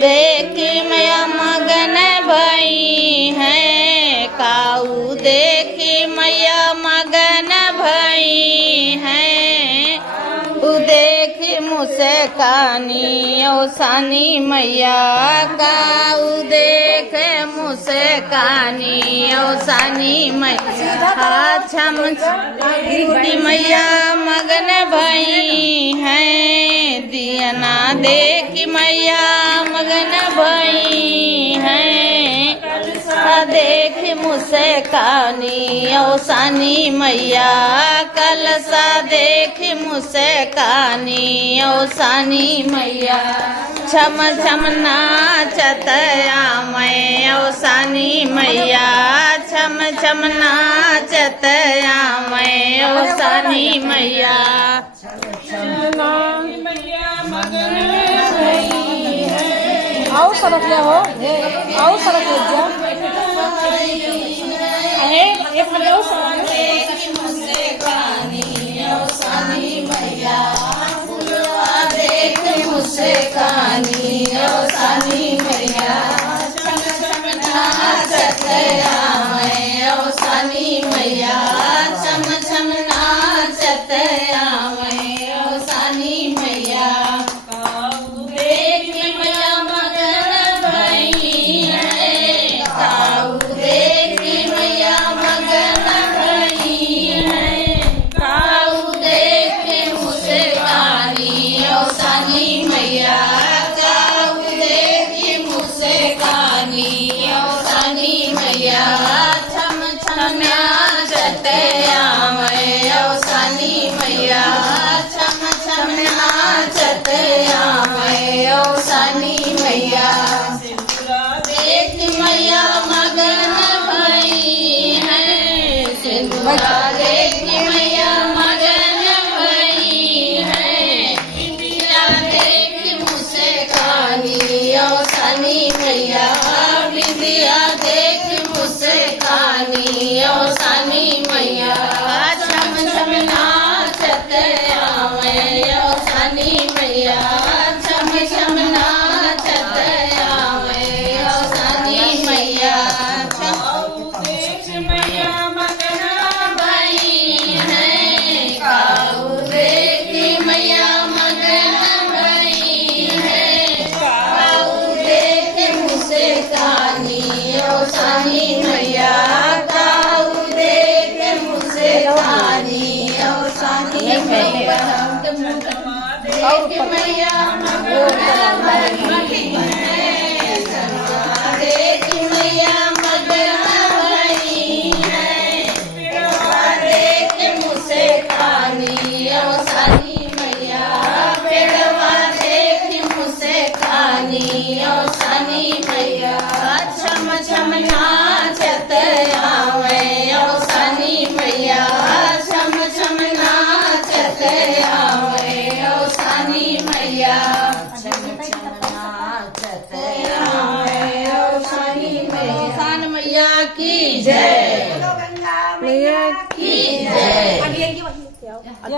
देखी मैया मगन भई है, काऊ देखी मैया मगन भई है। उ देखी मुझसे कानी औसानी मैया, काऊ देखे मुझसे कानी औसानी मैया। छम की मैया मगन भई है, दियना देखी मैया मगन भई है। देख मुझसे कानी औसानी मैया, कलसा देख मुझसे कानी औसानी मैया। छम छम नाचत आमै औसानी मैया, छम छम नाचत आमै औसानी मैया। आओ सरक ले हो, आओ सरक ले जा। अरे एक मिनट आओ सरक मुझसे कानी औसानी मैया, फुलवा देख मुझसे कानी औसानी मैया। छम छम नाचत आमै औसानी मैया, छम छम नाचत आमै औसानी मैया। मैया की जय, मैया की जय।